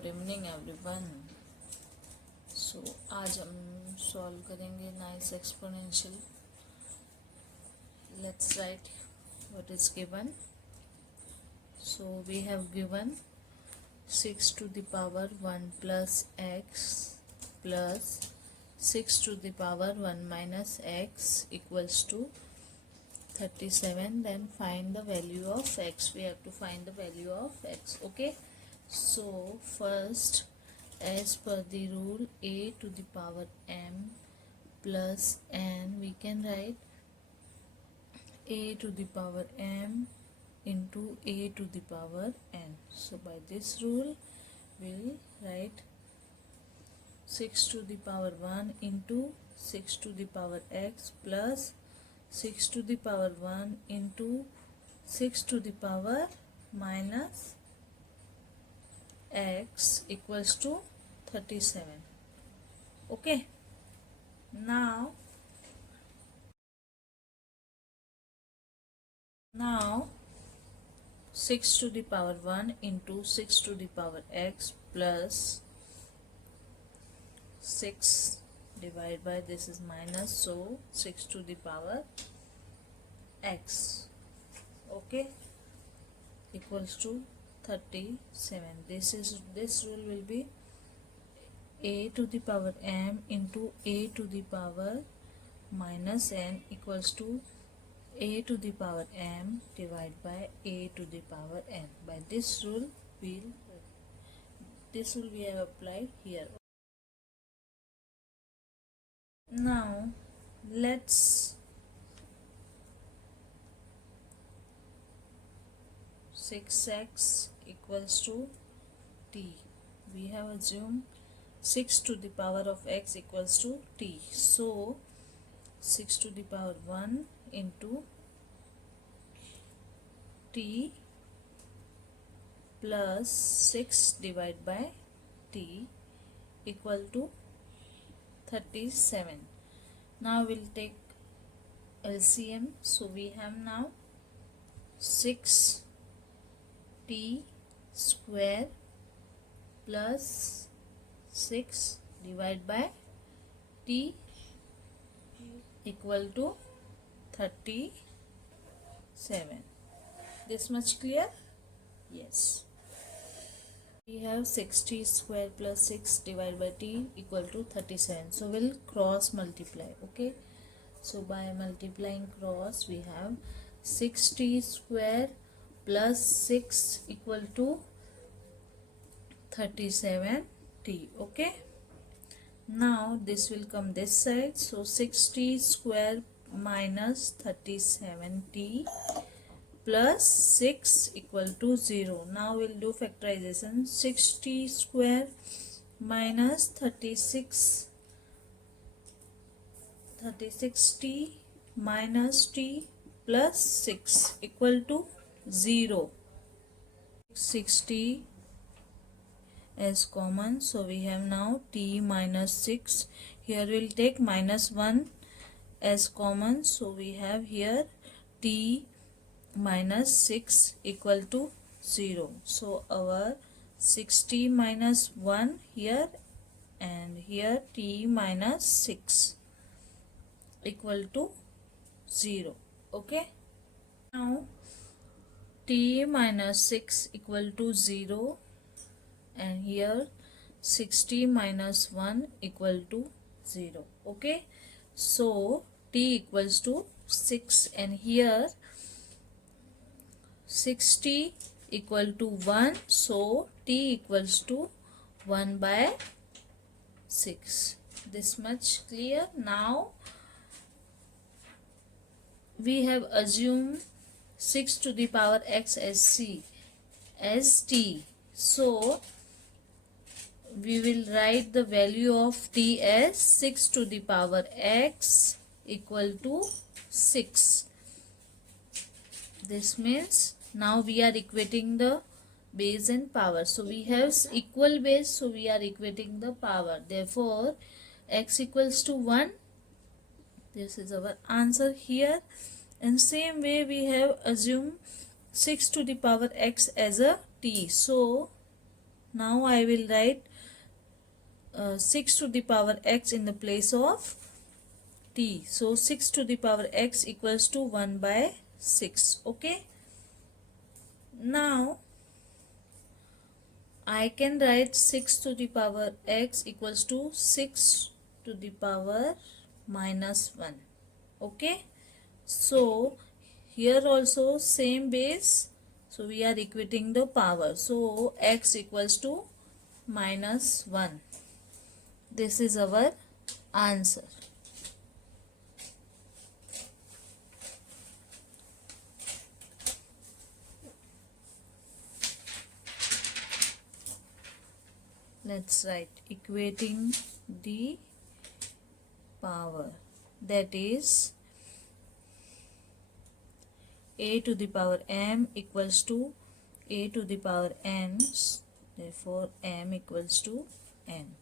Good evening everyone. सो आज हम solve करेंगे nice exponential. Let's write what is given. So we have given 6 to the power 1 plus x plus 6 to the power 1 minus x equals to 37. Then find the value of x. We have to find the value of x. Okay, so first, as per the rule, a to the power m plus n, we can write a to the power m into a to the power n. So by this rule we'll write 6 to the power 1 into 6 to the power x plus 6 to the power 1 into 6 to the power minus x equals to 37. Okay, now 6 to the power 1 into 6 to the power x plus 6 divided by this is minus, so 6 to the power x, okay, equals to 37. This rule will be a to the power m into a to the power minus n equals to a to the power m divided by a to the power n. By this rule we have applied here. Now let's six x equals to t. We have assumed 6 to the power of x equals to t. So 6 to the power 1 into t plus 6 divided by t equal to 37. Now we'll take LCM. So we have now 6t square plus 6 divided by t equal to 37. This much clear? Yes. We have 6t square plus 6 divided by t equal to 37. So we'll cross multiply. Okay, so by multiplying cross we have 6t square plus 6 equal to 37t. Okay, now this will come this side, so 6t square minus 37t plus 6 equal to 0. Now we'll do factorization. 6t square minus 36t minus t plus 6 equal to 0. 6t as common, so we have now t minus 6. Here we'll take minus 1 as common, so we have here t minus 6 equal to 0. So our 6t minus 1 here and here t minus 6 equal to 0. Okay, now t minus 6 equal to 0 and here 6t minus 1 equal to 0. Okay, so t equals to 6 and here 6t equal to 1, so t equals to 1 by 6. This much clear? Now we have assumed 6 to the power x as t, so we will write the value of t as 6 to the power x equal to 6. This means now we are equating the base and power. So we have equal base, so we are equating the power. Therefore x equals to 1. This is our answer here. And same way we have assumed 6 to the power x as a t. So Now I will write 6 to the power x in the place of t. So 6 to the power x equals to 1 by 6. Okay. Now I can write 6 to the power x equals to 6 to the power minus 1. Okay. So here also same base. So we are equating the power. So x equals to minus 1. This is our answer. Let's write equating the power, that is a to the power m equals to a to the power n, therefore m equals to n.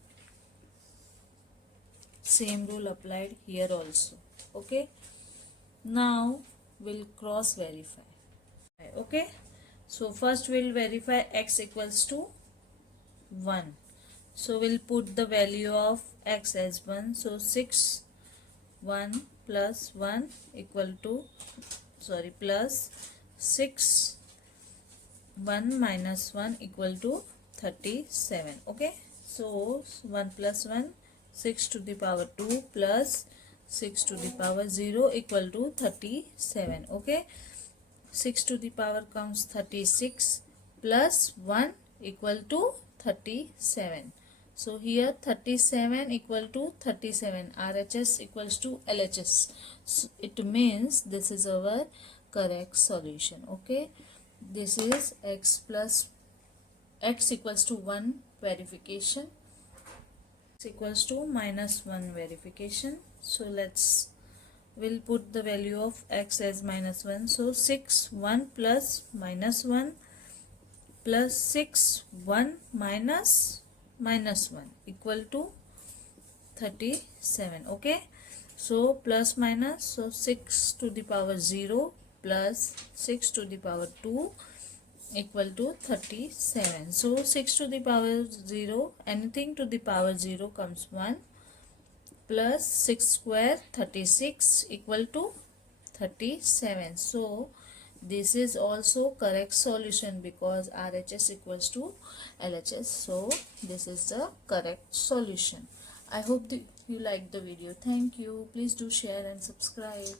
Same rule applied here also. Okay. Now we'll cross verify. Okay. So first we'll verify x equals to 1. So we'll put the value of x as 1. So 6 1 plus 1 equal to plus 6 1 minus 1 equal to 37. Okay. So 1 plus 1 6 to the power 2 plus 6 to the power 0 equal to 37. Okay. 6 to the power comes 36 plus 1 equal to 37. So here 37 equal to 37. RHS equals to LHS. So it means this is our correct solution. Okay. This is x equals to 1 verification. X equals to minus 1 verification. So we'll put the value of x as minus 1. So 6 1 plus minus 1 plus 6 1 minus 1 equal to 37. Okay. So plus minus, so 6 to the power 0 plus 6 to the power 2 equal to 37. So 6 to the power 0, anything to the power 0 comes 1, plus 6 square 36 equal to 37. So this is also correct solution because RHS equals to LHS. So this is the correct solution. I hope you liked the video. Thank you. Please do share and subscribe.